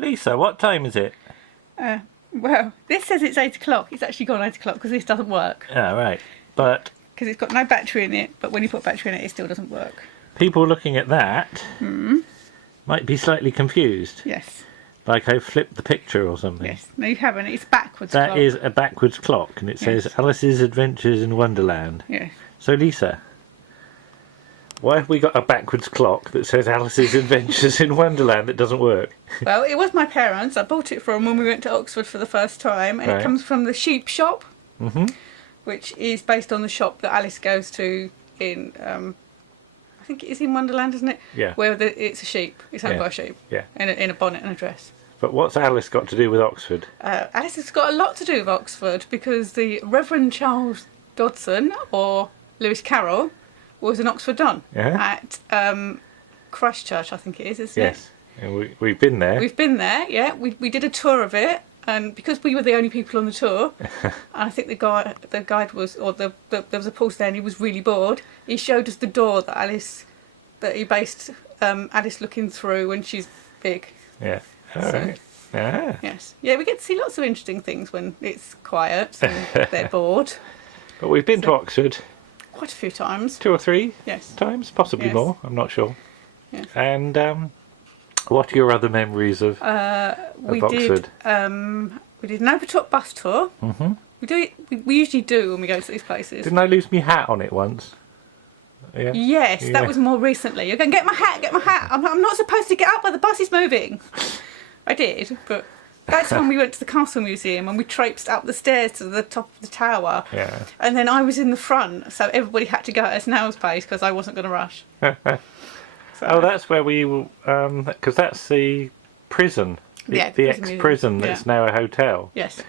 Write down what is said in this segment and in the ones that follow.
Lisa, what time is it? Well, this says it's 8 o'clock. It's actually gone 8 o'clock because this doesn't work. Ah, right. But Because it's got no battery in it, but when you put battery in it, it still doesn't work. people looking at that might be slightly confused. Yes. Like I've flipped the picture or something. Yes. No, you haven't. It's backwards. That clock. is a backwards clock, and it says Yes. Alice's Adventures in Wonderland. Yes. So, Lisa, why have we got a backwards clock that says Alice's Adventures in Wonderland that doesn't work? Well, it was my parents. I bought it for them when we went to Oxford for the first time, and Right. it comes from the Sheep Shop, which is based on the shop that Alice goes to in, I think it is in Wonderland, isn't it? Yeah. Where it's a sheep. It's owned Yeah. by a sheep. Yeah. In a bonnet and a dress. But what's Alice got to do with Oxford? Alice has got a lot to do with Oxford because the Reverend Charles Dodson, or Lewis Carroll, was an Oxford Don at Christchurch, I think it is, isn't it? Yes. And we've been there. We've been there, yeah. We did a tour of it, and because we were the only people on the tour, and I think the guide was, or there was a pulse there, and he was really bored. He showed us the door that he based Alice looking through when she's big. Yeah. All So- right. Ah. Yes, yeah. We get to see lots of interesting things when it's quiet and they're bored. But we've been to Oxford Quite a few times. 2 or 3 Yes. times, possibly Yes. more. I'm not sure. Yes. And what are your other memories of We Oxford? did an Overtop bus tour. Mm-hmm. We do it. We usually do when we go to these places. Didn't I lose my hat on it once? Yeah. Yes, Yeah. that was more recently. You're going, get my hat, get my hat. I'm not supposed to get up while the bus is moving. I did, but that's when we went to the Castle Museum and we traipsed up the stairs to the top of the tower. Yeah. And then I was in the front, so everybody had to go at a snail's pace because I wasn't going to rush. Oh, that's where we, because that's the prison, the prison ex-prison museum. that's now a hotel. Yes.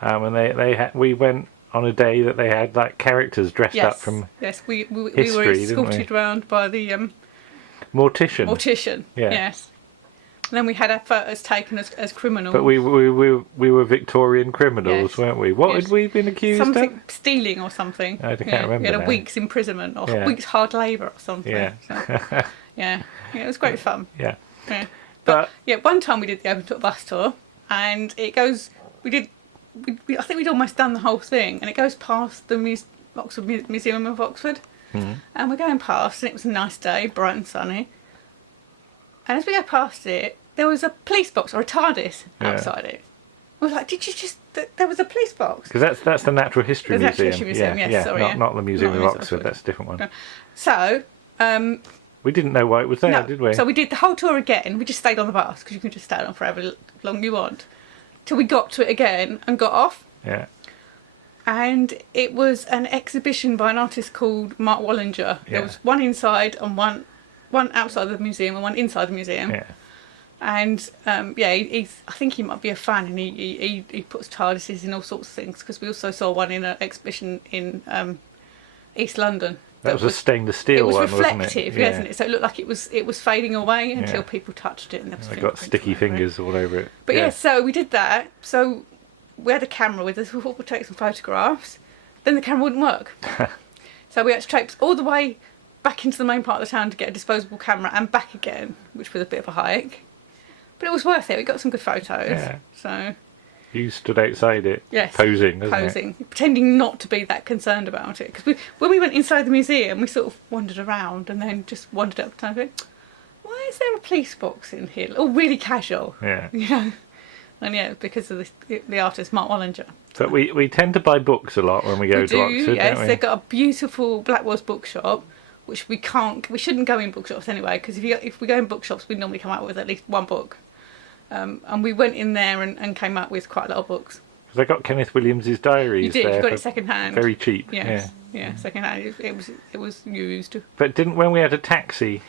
And we went on a day that they had like characters dressed Yes. up from Yes, we were history, didn't we? escorted round by the Mortician. mortician. Yeah. Yes. And then we had our photos taken as criminals. But we were Victorian criminals, Yes. weren't we? What Yes. had we been accused something of? stealing or something. I can't Yeah, remember We had a now. week's imprisonment or Yeah. a week's hard labour or something. Yeah. So, yeah, it was great fun. Yeah. Yeah. But Yeah, one time we did the Open Top bus tour, and it goes. I think we'd almost done the whole thing, and it goes past the Oxford Museum of Oxford, and we're going past, and it was a nice day, bright and sunny. And as we go past it, there was a police box or a TARDIS Yeah. outside it. I was like, did you just? There was a police box. because that's the Natural History The Museum. Natural History Museum, yes, sorry, yeah. Not the Museum Not of the Museum of Oxford. Oxford. That's a different one. No. So. We didn't know why it was there, No. did we? So we did the whole tour again. We just stayed on the bus because you can just stay on for however long you want. Till we got to it again and got off. Yeah. And it was an exhibition by an artist called Mark Wallinger. Yeah. There was one inside and one outside the museum and one inside the museum. Yeah. And I think he might be a fan, and he puts TARDISes in all sorts of things, because we also saw one in an exhibition in East London. That was a stainless steel one, It was reflective, wasn't it? wasn't it? So it looked like it was fading away until Yeah. people touched it, and there was I got fingerprints sticky all over it. fingers all over it. But yeah, so we did that. So we had a camera with us. We thought we'd take some photographs. Then the camera wouldn't work. So we had to traipse all the way back into the main part of the town to get a disposable camera and back again, which was a bit of a hike. But it was worth it. We got some good photos. Yeah. So You stood outside it, yes, posing, wasn't it? posing, pretending not to be that concerned about it. Because when we went inside the museum, we sort of wandered around and then just wandered up to town. Why is there a police box in here? Oh, really casual. Yeah. You know. And yeah, because of the artist Mark Wallinger. But we tend to buy books a lot when we go We to do, Oxford, yes. don't we? They've got a beautiful Blackwell's bookshop, which we shouldn't go in bookshops anyway, because if we go in bookshops, we normally come out with at least one book. And we went in there and came out with quite a lot of books. Because I got Kenneth Williams's diaries You did, there you got for it second hand. very cheap. Yes, Yeah. second hand. It was used. But when we had a taxi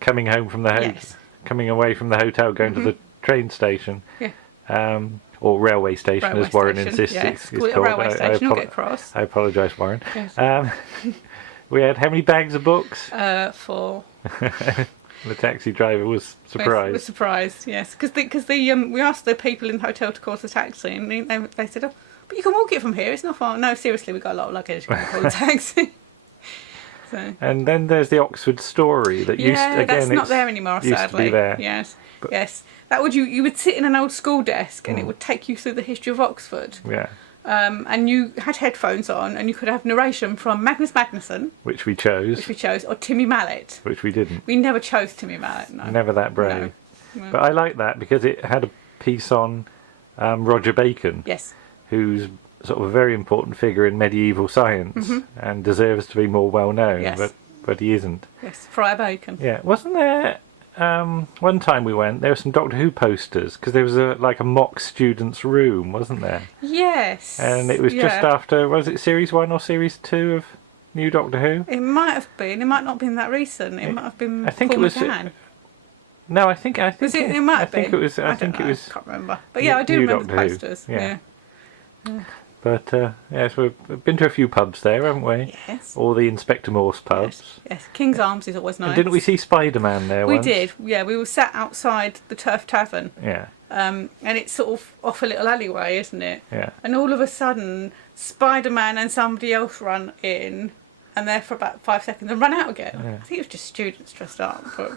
coming home from the Yes. coming away from the hotel, going to the train station, Yeah. or railway station, Railway as Warren station, insists yes. it's Call it a called. railway station, you'll get cross. I apologise, Warren. Yes. We had how many bags of books? For The taxi driver was surprised. Was surprised, yes, because we asked the people in the hotel to call us a taxi, and they said, "Oh, but you can walk it from here. It's not far." No, seriously, we got a lot of luggage. We can call a taxi. So. And then there's the Oxford Story that used Yeah, again. that's not it's there anymore, used sadly. to be there. Yes, yes. That would you would sit in an old school desk and Mm. it would take you through the history of Oxford. Yeah, And you had headphones on and you could have narration from Magnus Magnusson, which we chose, which we chose, or Timmy Mallet. which we didn't. We never chose Timmy Mallet, no. Never that brave. No. But I like that because it had a piece on Roger Bacon, Yes. who's sort of a very important figure in medieval science and deserves to be more well known, Yes. but he isn't. Yes, Friar Bacon. Yeah, wasn't there one time we went? There were some Doctor Who posters because there was like a mock students' room, wasn't there? Yes. And it was just after, was it series 1 or series 2 of New Doctor Who? It might have been. It might not have been that recent. It might have been. I think Paul it was. McGann. No, I think Was it? It might have think been. it was. I think don't it know. was. Can't remember. But yeah, I do New remember the Doctor Who. posters. Yeah. Yeah. But yes, we've been to a few pubs there, haven't we? Yes. All the Inspector Morse pubs. Yes. King's Arms is always nice. And didn't we see Spider-Man there We once? did. Yeah, we were sat outside the Turf Tavern. Yeah, And it's sort of off a little alleyway, isn't it? yeah. And all of a sudden, Spider-Man and somebody else run in, and there for about 5 seconds and run out again. Yeah. I think it was just students dressed up, but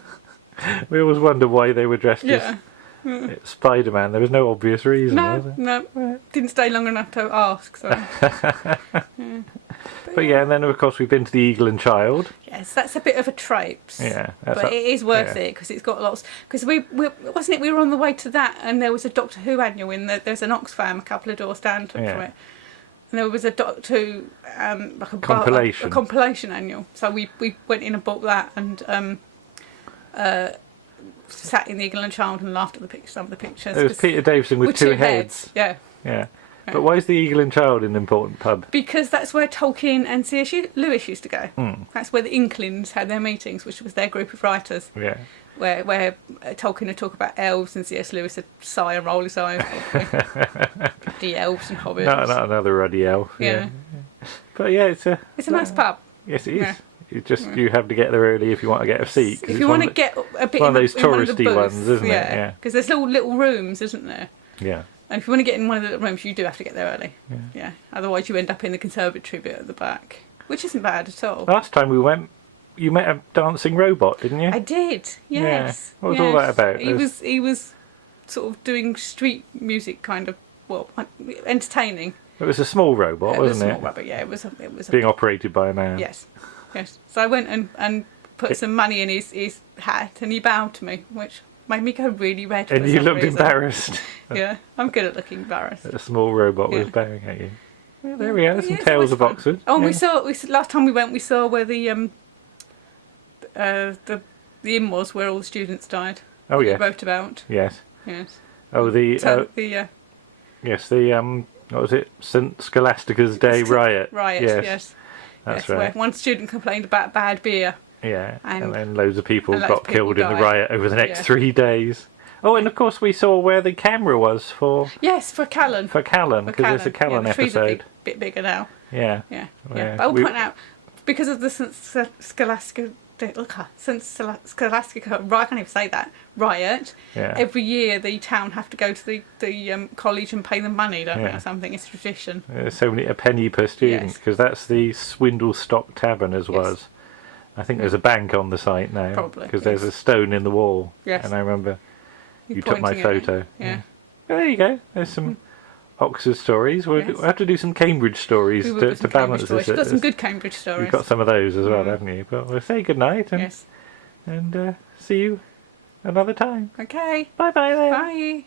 We always wonder why they were dressed yeah. as Spider-Man. There was no obvious reason, was No, there? no, didn't stay long enough to ask. So. Yeah. But yeah, and then of course we've been to the Eagle and Child. Yes, that's a bit of a traipse. Yeah, that's But it is worth yeah. it because it's got lots. Because we wasn't it? We were on the way to that, and there was a Doctor Who annual in there. There's an Oxfam a couple of doors down from Yeah. it, and there was a Doctor Who like a Compilation. a compilation annual. So we went in and bought that and sat in the Eagle and Child and laughed at some of the pictures. There was 'cause Peter Davison with two heads. Yeah. Yeah. But why is the Eagle and Child an important pub? Because that's where Tolkien and C.S. Lewis used to go. Mm. That's where the Inklings had their meetings, which was their group of writers. Yeah. Where Tolkien would talk about elves and C.S. Lewis would sigh and roll his eyes. The elves and hobbits. Not another ruddy elf. Yeah. But yeah, it's a It's a nice pub. yes, it is. Yeah. It's just you have to get there early if you want to get a seat. 'cause If it's you one want to of get a bit one of in those the, in one of the touristy booths, ones, isn't it? Yeah. Because there's little rooms, isn't there? Yeah. And if you want to get in one of the little rooms, you do have to get there early. Yeah. Otherwise, you end up in the conservatory bit at the back, which isn't bad at all. Last time we went, you met a dancing robot, didn't you? I did. Yes. What was all that about? He was sort of doing street music, kind of entertaining. It was a small robot, It was a wasn't small it? rabbit. Yeah, it was a Being operated by a man. yes. So I went and put some money in his hat, and he bowed to me, which made me go really red. And for you some looked reason. embarrassed. Yeah, I'm good at looking embarrassed. A small robot was Yeah. bowing at you. Well, there we go. Some it's Tales always of fun. Oxford. Oh, and Yeah. we saw last time we went. We saw where the inn was, where all the students died. Oh We yeah. wrote about. Yes. Yes. Oh the So yes the what was it? St Scholastica's Day riot. riot. Yes. Yes. That's yes, where right. one student complained about bad beer. Yeah. And And- then loads of people and loads got of people killed in the died. riot over the next Yeah. 3 days. Oh, and of course we saw where the camera was for Yes, for Callan. Callan because there's a Callan the trees are episode. bit bigger now. Yeah. Yeah, Yeah. yeah. But I will We- point out, because of the Scholastica, Scholastica, I can't even say that, riot, Yeah. every year the town have to go to the college and pay them money, don't they, Yeah. or something. It's tradition. There's so many, a penny per student, Yes. because that's the Swindlestock Tavern as Yes. was. I think there's a bank on the site now. Probably, Because there's yes. a stone in the wall. Yes. And I remember You're you took my pointing at it. photo. Yeah. Well, there you go. There's some Oxford stories. We'll, Yes. we'll have to do some Cambridge stories We will to with some balance Cambridge stories. this. You've got some good Cambridge stories. You've got some of those as well, haven't you? But we'll say good night and, Yes. and see you another time. Okay. Bye bye then. Bye.